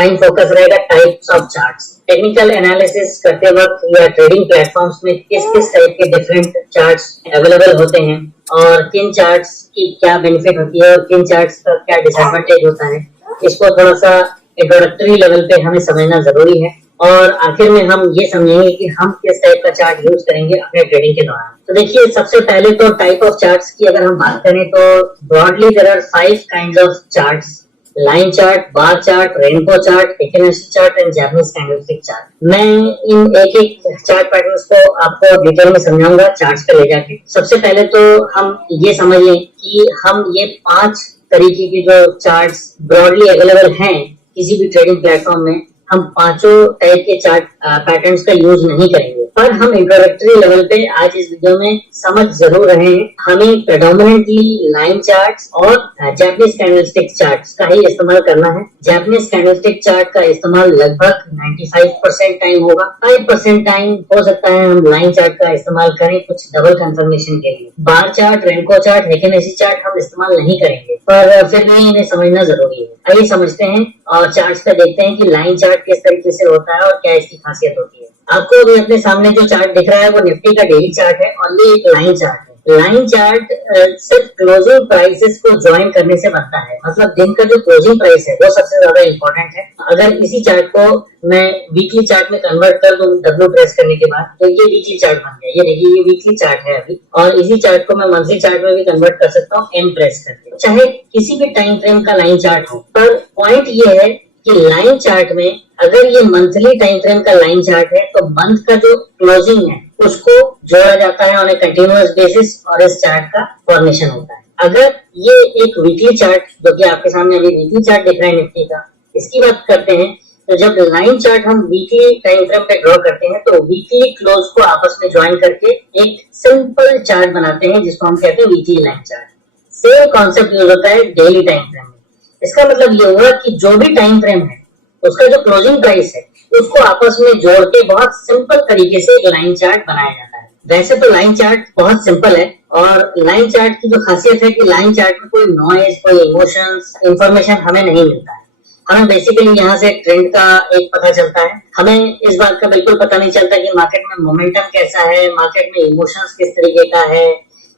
Time focus रहेगा types of charts. Technical analysis करते वक्त या ट्रेडिंग प्लेटफॉर्म्स में किस किस टाइप के डिफरेंट चार्ट्स अवेलेबल होते हैं और किन चार्ट्स की क्या बेनिफिट होती है और किन चार्ट्स का क्या डिसएडवांटेज होता है, इसको थोड़ा सा इंट्रोडक्टरी लेवल पे हमें समझना जरूरी है। और आखिर में हम ये समझेंगे कि हम किस टाइप का चार्ट यूज करेंगे अपने ट्रेडिंग के दौरान। तो देखिए, सबसे पहले तो टाइप ऑफ चार्ट्स की अगर हम बात करें तो broadly there are 5 kinds of charts: line chart, bar chart, rainbow chart, Fibonacci chart and Japanese candlestick chart. मैं इन एक एक चार्ट पैटर्न्स को आपको डिटेल में समझाऊंगा चार्ट्स पे ले जाके। सबसे पहले तो हम ये समझें कि हम ये 5 तरीके के जो चार्ट्स ब्रॉडली अवेलेबल हैं किसी भी ट्रेडिंग प्लेटफॉर्म में, हम पांचों टाइप के चार्ट पैटर्न्स का यूज नहीं करेंगे, पर हम इंट्रोडक्टरी लेवल पे आज इस वीडियो में समझ जरूर रहे हैं। हमें प्रेडोमिनेंटली लाइन चार्ट्स और जापानीज कैंडलस्टिक चार्ट्स का ही इस्तेमाल करना है। जापानीज कैंडलस्टिक चार्ट का इस्तेमाल लगभग 95% टाइम होगा। 5% टाइम हो सकता है हम लाइन चार्ट का इस्तेमाल करें कुछ डबल कंफर्मेशन के लिए। बार chart, rainbow chart, Fibonacci chart हम इस्तेमाल नहीं करेंगे, पर फिर भी इन्हें समझना जरूरी है। आइए समझते हैं और चार्ट्स पे देखते हैं कि लाइन चार्ट किस तरीके से होता है और क्या इसकी खासियत होती है। आपको अभी अपने सामने जो चार्ट दिख रहा है वो निफ्टी का डेली चार्ट है और ये एक लाइन चार्ट है। लाइन चार्ट सिर्फ क्लोजिंग प्राइसेस को ज्वाइन करने से बनता है, मतलब दिन का जो क्लोजिंग प्राइस है वो सबसे ज्यादा इंपॉर्टेंट है। अगर इसी चार्ट को मैं वीकली चार्ट में कन्वर्ट कर दूं W प्रेस करने के बाद, तो ये वीकली चार्ट बन गया। ये देखिए, ये वीकली चार्ट है अभी, और इसी चार्ट को मैं मंथली चार्ट में भी कन्वर्ट कर सकता हूँ M प्रेस करके। चाहे किसी भी टाइम फ्रेम का लाइन चार्ट हो, पर पॉइंट ये है कि लाइन चार्ट में अगर ये मंथली टाइम फ्रेम का लाइन चार्ट है तो मंथ का जो क्लोजिंग है उसको जोड़ा जाता है ऑन ए कंटिन्यूअस बेसिस और इस चार्ट का फॉर्मेशन होता है। अगर ये एक वीकली चार्ट, जो कि आपके सामने अभी वीकली चार्ट दिख रहा है निफ्टी का, इसकी बात करते हैं, तो जब लाइन चार्ट हम वीकली टाइम फ्रेम पे ड्रॉ करते हैं तो वीकली क्लोज को आपस में ज्वाइन करके एक सिंपल चार्ट बनाते हैं जिसको हम कहते हैं weekly line chart. Same concept use होता है डेली टाइम फ्रेम में। इसका मतलब ये हुआ कि जो भी टाइम फ्रेम है उसका जो क्लोजिंग प्राइस है उसको आपस में जोड़ के बहुत सिंपल तरीके से एक लाइन चार्ट बनाया जाता है। वैसे तो लाइन चार्ट बहुत सिंपल है, और लाइन चार्ट की जो खासियत है कि लाइन चार्ट में कोई नॉइज, कोई इमोशंस, इंफॉर्मेशन हमें नहीं मिलता है। हमें बेसिकली यहाँ से ट्रेंड का एक पता चलता है। हमें इस बात का बिल्कुल पता नहीं चलता कि मार्केट में मोमेंटम कैसा है, मार्केट में इमोशंस किस तरीके का है,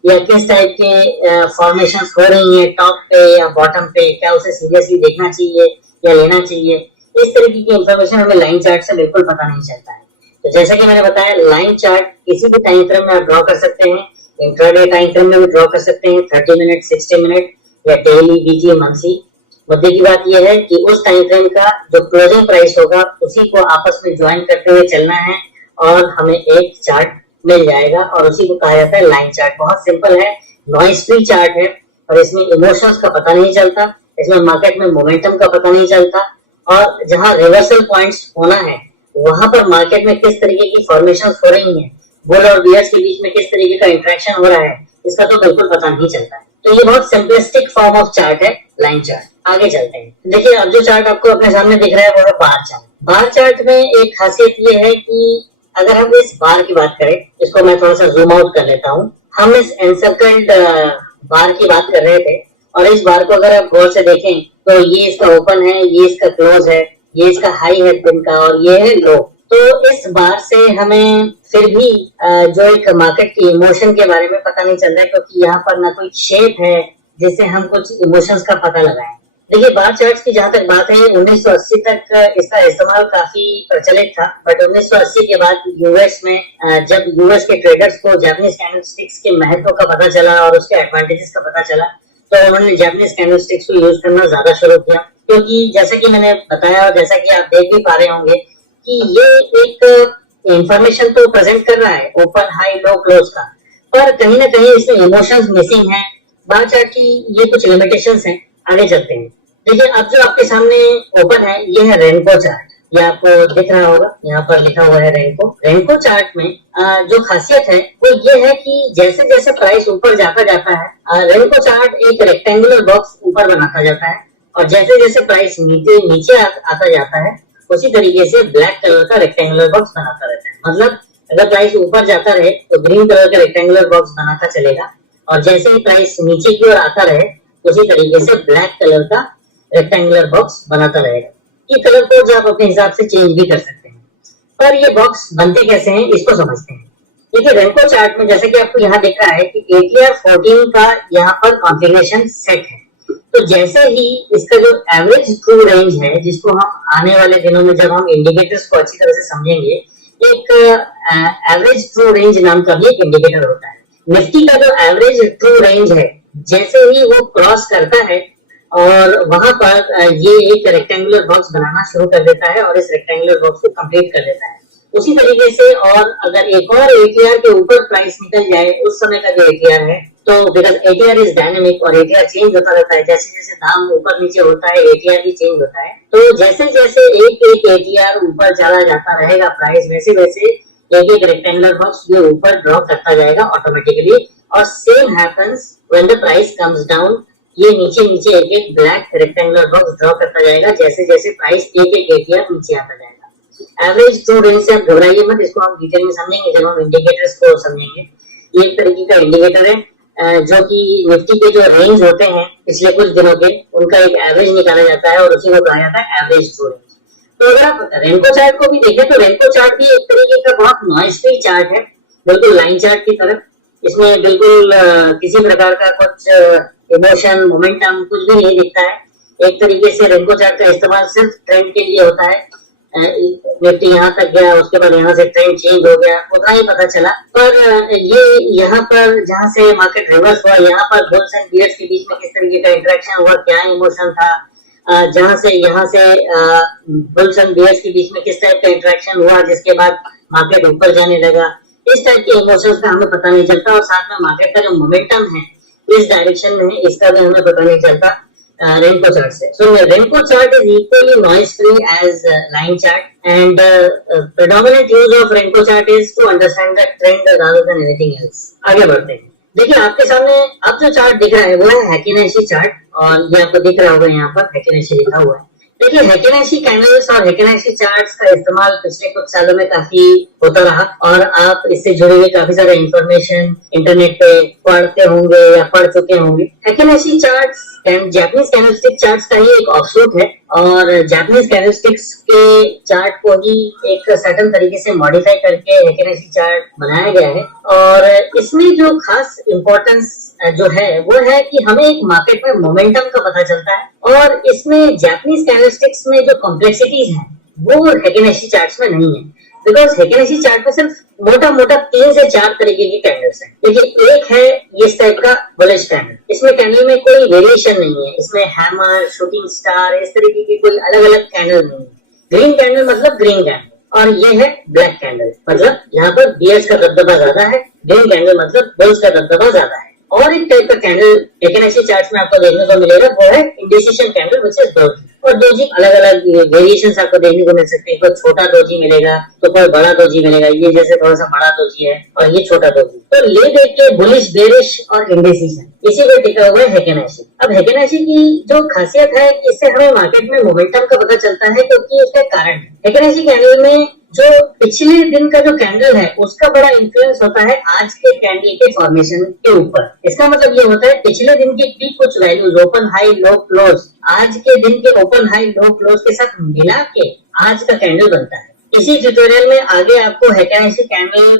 या किस टाइप के फॉर्मेशंस हो रही है टॉप पे या बॉटम पे, क्या उसे सीरियसली देखना चाहिए या लेना चाहिए। इस तरीके की इंफॉर्मेशन हमें लाइन चार्ट से बिल्कुल पता नहीं चलता है। तो जैसा कि मैंने बताया, लाइन चार्ट किसी भी टाइम फ्रेम में आप ड्रॉ कर सकते हैं, इंट्राडे टाइम फ्रेम में भी ड्रॉ कर सकते हैं, 30 मिनट, 60 मिनट या डेली, वीकली, मंथली। मुद्दे की बात यह है कि उस टाइम फ्रेम का जो क्लोजिंग प्राइस होगा उसी को आपस में ज्वाइन करते हुए चलना है और हमें एक चार्ट मिल जाएगा, और उसी को कहा जाता है लाइन चार्ट। बहुत सिंपल है, नॉइज फ्री चार्ट है, और इसमें इमोशंस का पता नहीं चलता, इसमें मार्केट में मोमेंटम का पता नहीं चलता, और जहां रिवर्सल पॉइंट्स होना है वहां पर मार्केट में किस तरीके की फॉर्मेशंस हो रही हैं, बुल और बियर्स के बीच में किस तरीके का इंटरेक्शन हो रहा है, इसका तो बिल्कुल पता नहीं चलता है। तो ये बहुत सिंपलिस्टिक फॉर्म ऑफ चार्ट है लाइन चार्ट। आगे चलते हैं। देखिए, अब जो चार्ट आपको अपने सामने दिख रहा है वो है बार चार्ट। बार चार्ट में एक खासियत ये है कि अगर हम इस बार की बात करें, इसको मैं थोड़ा सा जूम आउट कर लेता हूँ। हम इस एनसर्कल्ड बार की बात कर रहे थे, और इस बार को अगर आप गौर से देखें तो ये इसका ओपन है, ये इसका क्लोज है, ये इसका हाई है दिन का, और ये है लो। तो इस बार से हमें फिर भी जो एक मार्केट की इमोशन के बारे में पता नहीं चल रहा है, क्योंकि यहाँ पर ना कोई शेप है जिससे हम कुछ इमोशंस का पता लगाएं। देखिए, बार चार्ट्स की जहां तक बात है, 1980 तक इसका इस्तेमाल काफी प्रचलित था, बट 1980 के बाद यूएस में जब यूएस के ट्रेडर्स को जापानीज कैंडलस्टिक्स के महत्व का पता चला और उसके एडवांटेजेस का पता चला, तो उन्होंने जापानीज कैंडलस्टिक्स को यूज करना ज्यादा शुरू किया। क्योंकि जैसा कि मैंने बताया और जैसा कि आप देख भी पा रहे होंगे कि ये एक इंफॉर्मेशन तो प्रेजेंट कर रहा है ओपन, हाई, लो, क्लोज का, पर कहीं ना कहीं इसमें इमोशंस मिसिंग है। बार चार्ट की ये कुछ लिमिटेशंस हैं। आगे चलते हैं। देखिए, अब जो आपके सामने ओपन है ये है रेनबो चार्ट। ये आपको दिख रहा होगा, यहाँ पर लिखा हुआ है रेनबो। रेनबो चार्ट में जो खासियत है वो ये है कि जैसे जैसे प्राइस ऊपर जाता जाता है, रेनबो चार्ट एक रेक्टेंगुलर बॉक्स ऊपर बनाता जाता है, और जैसे जैसे प्राइस नीचे आता जाता है उसी तरीके से ब्लैक कलर का रेक्टेंगुलर बॉक्स बनाता रहता है। मतलब अगर प्राइस ऊपर जाता रहे तो ग्रीन कलर का रेक्टेंगुलर बॉक्स बनाता चलेगा, और जैसे ही प्राइस नीचे की ओर आता रहे उसी तरीके से ब्लैक कलर का रेक्टेंगुलर बॉक्स बनाता रहेगा। कि कलर कोड्स आप अपने हिसाब से चेंज भी कर सकते हैं। पर ये बॉक्स बनते कैसे हैं इसको समझते हैं। देखिए रेनको चार्ट में जैसे कि आपको यहाँ दिख रहा है कि ATR 14 का यहाँ पर कॉन्फ़िगरेशन सेट है। तो जैसे ही इसका जो एवरेज ट्रू रेंज है, जिसको हम आने वाले दिनों में जब हम इंडिकेटर्स को अच्छी तरह से समझेंगे, एक एवरेज ट्रू रेंज नाम का भी एक इंडिकेटर होता है। निफ्टी का जो एवरेज ट्रू रेंज है, जैसे ही वो क्रॉस करता है और वहां पर ये एक रेक्टेंगुलर बॉक्स बनाना शुरू कर देता है और इस रेक्टेंगुलर बॉक्स को कंप्लीट कर देता है। उसी तरीके से और अगर एक और ATR के ऊपर प्राइस निकल जाए उस समय का जो ATR है, तो बिकॉज ATR इज डायनेमिक और ATR चेंज होता रहता है, जैसे जैसे दाम ऊपर नीचे होता है ATR भी चेंज होता है। तो जैसे जैसे एक एक ATR ऊपर चला जाता रहेगा प्राइस, वैसे वैसे एक एक रेक्टेंगुलर बॉक्स ये ऊपर ड्रॉ करता जाएगा ऑटोमेटिकली। और same happens when the price comes down, ये नीचे नीचे एक एक ब्लैक रेक्टेंगुलर बॉक्स ड्रॉ करता जाएगा जैसे जैसे प्राइस एक एक ATR नीचे आता जाएगा। एवरेज ट्रू रेंज से आप घबराइए मत, इसको हम डिटेल में समझेंगे जब हम इंडिकेटर्स को समझेंगे। ये एक तरीके का इंडिकेटर है जो कि निफ्टी के जो रेंज होते हैं पिछले कुछ दिनों के, उनका एक एवरेज निकाला जाता है और उसी को कहा जाता है एवरेज ट्रू रेंज। तो अगर आप रेनको चार्ट को भी देखें तो रेनको चार्ट भी एक तरीके का बहुत नॉइज फ्री चार्ट है, बिल्कुल लाइन चार्ट की तरफ। इसमें बिल्कुल किसी प्रकार का कुछ इमोशन मोमेंटम कुछ भी नहीं दिखता है। एक तरीके से रेनको चार्ट का इस्तेमाल सिर्फ ट्रेंड के लिए होता है। निफ्टी यहाँ तक गया, उसके बाद यहाँ से ट्रेंड चेंज हो गया, उतना ही पता चला। पर ये यहाँ पर जहाँ से मार्केट रिवर्स हुआ, यहाँ पर बुल्स एंड बियर्स के बीच में किस तरीके का इंटरेक्शन हुआ, क्या इमोशन था, जहाँ से यहाँ से बुल्स एंड बियर्स के बीच में किस टाइप का इंटरेक्शन हुआ, जिसके बाद मार्केट ऊपर जाने लगा, इस टाइप के इमोशंस का हमें पता नहीं चलता। और साथ में मार्केट का जो मोमेंटम है इस डायरेक्शन में है, इसका भी हमें पता नहीं चलता Renko chart से। So Renko chart is equally noise free as line chart, and predominant use of Renko chart is to understand the trend rather than anything else। आगे बढ़ते हैं। देखिए आपके सामने अब जो चार्ट दिख रहा है वो है हैकिनेशी चार्ट, और ये आपको दिख रहा होगा यहाँ पर हैकिनेशी लिखा हुआ है। देखिए हैकिनेशी कैंडल्स और हैकिनेशी चार्ट्स का इस्तेमाल पिछले कुछ सालों में काफी होता रहा, और आप इससे जुड़े हुए काफी सारे इंफॉर्मेशन इंटरनेट पे पढ़ते होंगे या पढ़ चुके होंगे। हैकिनेशी चार्ट्स जापानीज कैंडलस्टिक चार्ट्स का ही एक ऑफशूट है, और जापानीज कैंडलस्टिक्स के चार्ट को ही एक सर्टेन तरीके से मॉडिफाई करके हैकिनेशी चार्ट बनाया गया है। और इसमें जो खास इंपॉर्टेंस जो है वो है कि हमें एक मार्केट में मोमेंटम का पता चलता है, और इसमें जापानीज कैंडलस्टिक्स में जो कॉम्प्लेक्सिटीज हैं वो हैकिनेशी चार्ट्स में नहीं है। बिकॉज हैकिनेशी चार्ट में सिर्फ मोटा मोटा 3 से 4 तरीके की कैंडल्स हैं। देखिए एक है इस टाइप का बुलिश कैंडल, इसमें कैंडल में कोई वेरिएशन नहीं है, इसमें हैमर, शूटिंग स्टार, इस तरीके की कोई अलग अलग कैंडल नहीं है। ग्रीन कैंडल मतलब ग्रीन कैंडल, और ये है ब्लैक कैंडल, मतलब यहाँ पर बियर्स का दबदबा ज्यादा है, ग्रीन कैंडल मतलब बुल्स का दबदबा ज्यादा है। और एक टाइप का कैंडल हैकिनेशी चार्ट्स में आपको देखने को मिलेगा, वो है indecision candle which is doji. और डोजी अलग अलग वेरिएशंस आपको देखने को मिल सकते हैं, कोई छोटा डोजी मिलेगा तो कोई बड़ा डोजी मिलेगा, ये जैसे थोड़ा सा बड़ा डोजी है और ये छोटा डोजी। तो ले देख के बुलिश, बेरिश और इंडिसिशन, इसी पे टिका हुआ है हैकिनेशी। अब हैकिनेशी की जो खासियत है कि इससे हमें मार्केट में मोमेंटम का पता चलता है, क्योंकि उसका कारण है हैकिनेशी कैंडल में जो पिछले दिन का जो कैंडल है उसका बड़ा इन्फ्लुएंस होता है आज के कैंडल के फॉर्मेशन के ऊपर। इसका मतलब ये होता है पिछले दिन की कुछ values, open high low close, आज के दिन के ओपन हाई लो क्लोज के साथ मिला के आज का कैंडल बनता है। इसी ट्यूटोरियल में आगे आपको हैकिनेशी कैंडल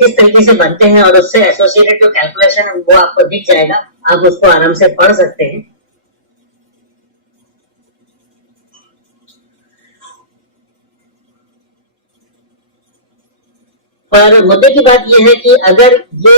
किस तरीके से बनते हैं और उससे एसोसिएटेड जो कैलकुलेशन है वो आपको दिख जाएगा, आप उसको आराम से पढ़ सकते हैं। पर मुद्दे की बात यह है कि अगर ये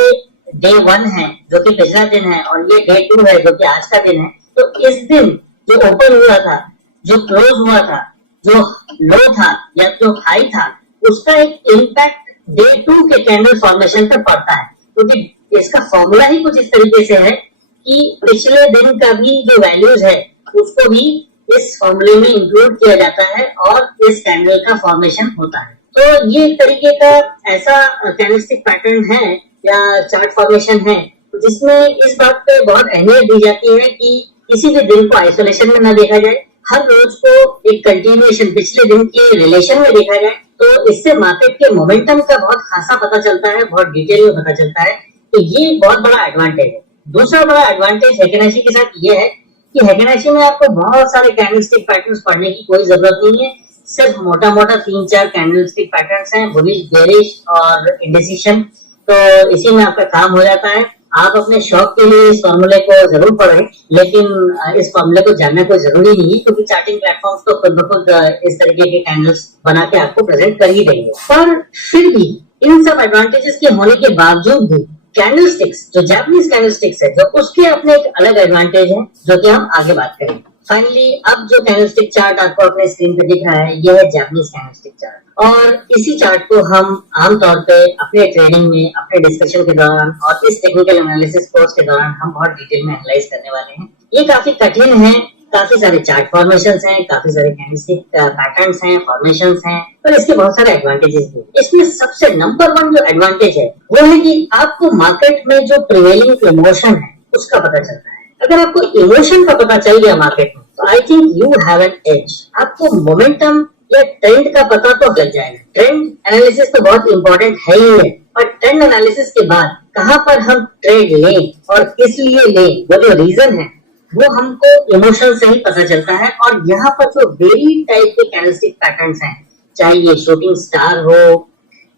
डे 1 है जो कि पिछला दिन है और ये डे 2 है जो कि आज का दिन है, तो इस दिन जो ओपन हुआ था, जो क्लोज हुआ था, जो लो था या जो हाई था, उसका एक इम्पैक्ट डे 2 के कैंडल फॉर्मेशन पर पड़ता है। क्योंकि इसका फॉर्मूला ही कुछ इस तरीके से है कि पिछले दिन का भी जो वैल्यूज है उसको भी इस फॉर्मूले में इंक्लूड किया जाता है और इस कैंडल का फॉर्मेशन होता है। तो ये एक तरीके का ऐसा कैंडलस्टिक पैटर्न है या चार्ट फॉर्मेशन है जिसमें इस बात पे बहुत अहमियत दी जाती है कि किसी भी दिन को आइसोलेशन में न देखा जाए, हर रोज को एक कंटिन्यूएशन पिछले दिन के रिलेशन में देखा जाए। तो इससे मार्केट के मोमेंटम का बहुत खासा पता चलता है, बहुत डिटेल में पता चलता है। तो ये बहुत बड़ा एडवांटेज है। दूसरा बड़ा एडवांटेज हैकिनेशी के साथ ये है कि हेकेनाशी में आपको बहुत सारे कैंडलस्टिक पैटर्न्स पढ़ने की कोई जरूरत नहीं है, सिर्फ मोटा मोटा 3-4 कैंडलस्टिक पैटर्न्स हैं, बुलिश, बेरिश और इंडिसिशन। तो इसी में आपका काम हो जाता है। आप अपने शौक के लिए इस फॉर्मूले को जरूर पढ़ें, लेकिन इस फॉर्मूले को जानना कोई जरूरी नहीं है, क्योंकि चार्टिंग प्लेटफॉर्म्स तो खुद ब खुद इस तरीके के कैंडल्स बना के आपको प्रेजेंट कर ही देंगे। पर फिर भी इन सब एडवांटेजेस के होने के बावजूद भी कैंडलस्टिक्स, जो जापानीज कैंडलस्टिक्स है, जो उसके अपने एक अलग एडवांटेज है, जो कि हम आगे बात करेंगे। फाइनली अब जो कैंडलस्टिक चार्ट आपको अपने स्क्रीन पे दिख रहा है, ये है जापानीज कैंडलस्टिक चार्ट, और इसी चार्ट को हम आमतौर पे अपने ट्रेडिंग में, अपने डिस्कशन के दौरान और इस टेक्निकल एनालिसिस कोर्स के दौरान हम बहुत डिटेल में एनालाइज करने वाले हैं। ये काफी कठिन है, काफी सारे चार्ट फॉर्मेशंस हैं, काफी सारे कैंडलस्टिक पैटर्न्स हैं, फॉर्मेशंस हैं, पर इसके बहुत सारे एडवांटेजेस भी। इसमें सबसे नंबर 1 जो एडवांटेज है वो है कि आपको मार्केट में जो प्रिवेलिंग इमोशन है उसका पता चलता है। अगर आपको इमोशन का पता चल गया मार्केट में, तो I think you have an edge. आपको मोमेंटम या ट्रेंड का पता तो लग जाएगा। ट्रेंड एनालिसिस तो बहुत इंपॉर्टेंट है ही है, पर ट्रेंड एनालिसिस के बाद कहां पर हम ट्रेड लें और किस लिए लें, वो जो रीजन है वो हमको इमोशन से ही पता चलता है। और यहाँ पर जो वेरी टाइप के कैंडलस्टिक पैटर्न्स हैं, चाहे ये शूटिंग स्टार हो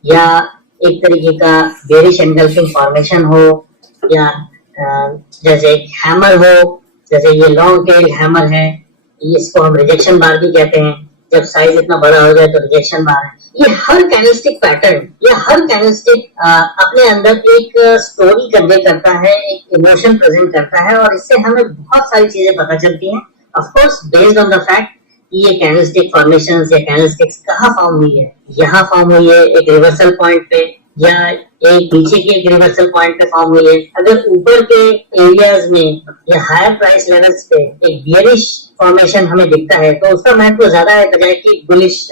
या एक तरीके का बेरिश एंगल्फिंग फॉर्मेशन हो, या जैसे हैमर हो, जैसे ये लॉन्ग टेल हैमर है, इसको हम रिजेक्शन बार भी कहते हैं। जब साइज इतना बड़ा हो जाए तो रिजेक्शन बार है। ये हर कैंडलस्टिक पैटर्न या हर कैंडलस्टिक अपने अंदर एक स्टोरी कन्वे करता है, एक इमोशन प्रेजेंट करता है, और इससे हमें बहुत सारी चीजें पता चलती हैं। Of course based on the fact कि ये कैंडलस्टिक फॉर्मेशंस या कैंडलस्टिक्स कहाँ फॉर्म हुई है। यहाँ फॉर्म हुई है एक रिवर्सल पॉइंट पे, या एक नीचे के एक रिवर्सल पॉइंट पे फॉर्म हुई है। अगर ऊपर के एरियाज में या हायर प्राइस लेवल्स पे एक बियरिश फॉर्मेशन हमें दिखता है, तो उसका महत्व ज्यादा है बजाय कि बुलिश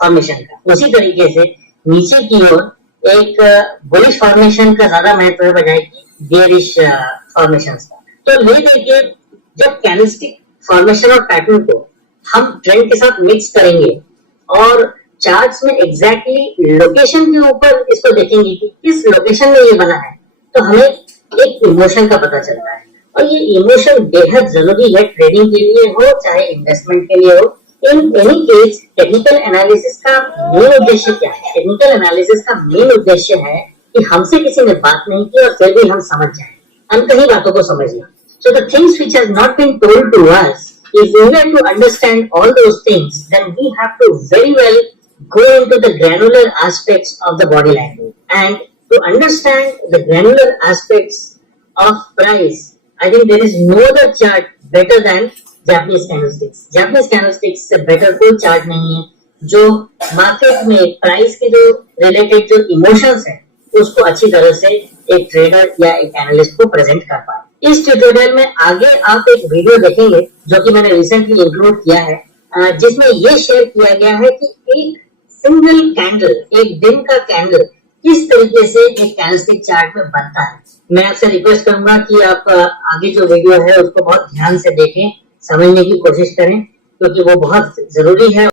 फॉर्मेशन का। उसी तरीके से नीचे की ओर एक बुलिश फॉर्मेशन का ज्यादा महत्व है बजाय कि बियरिश फॉर्मेशन का। तो ले करके जब कैंडलस्टिक फॉर्मेशन और पैटर्न को हम ट्रेंड के साथ मिक्स करेंगे और चार्ट्स में एग्जैक्टली लोकेशन के ऊपर इसको देखेंगे कि किस लोकेशन में ये बना है, तो हमें एक इमोशन का पता चलता है। और ये इमोशन बेहद जरूरी है, ट्रेडिंग के लिए हो चाहे इन्वेस्टमेंट के लिए हो। In any case technical analysis का मेन उद्देश्य क्या है? टेक्निकल एनालिसिस का मेन उद्देश्य है कि हमसे किसी ने बात नहीं की और फिर भी हम समझ जाए, अनकही बातों को समझना। So the things which has not been told to us, if we were to understand all those things, then we have to very well go into the granular aspects of the body language. And to understand the granular aspects of price, I think there is no other chart better than Japanese candlesticks. Japanese candlesticks से better कोई chart नहीं है जो market में price के जो related जो emotions है उसको अच्छी तरह से एक ट्रेडर या एक एनालिस्ट को प्रेजेंट कर पाए। इस ट्यूटोरियल में आगे आप एक वीडियो देखेंगे जो कि मैंने रिसेंटली इंक्लूड किया है, जिसमें ये शेयर किया गया है कि एक सिंगल कैंडल, एक दिन का कैंडल किस तरीके से एक कैंडलस्टिक चार्ट में बनता है। मैं आपसे रिक्वेस्ट करूंगा कि आप आगे जो वीडियो है उसको बहुत ध्यान से देखें, समझने की कोशिश करें, क्योंकि वो बहुत जरूरी है।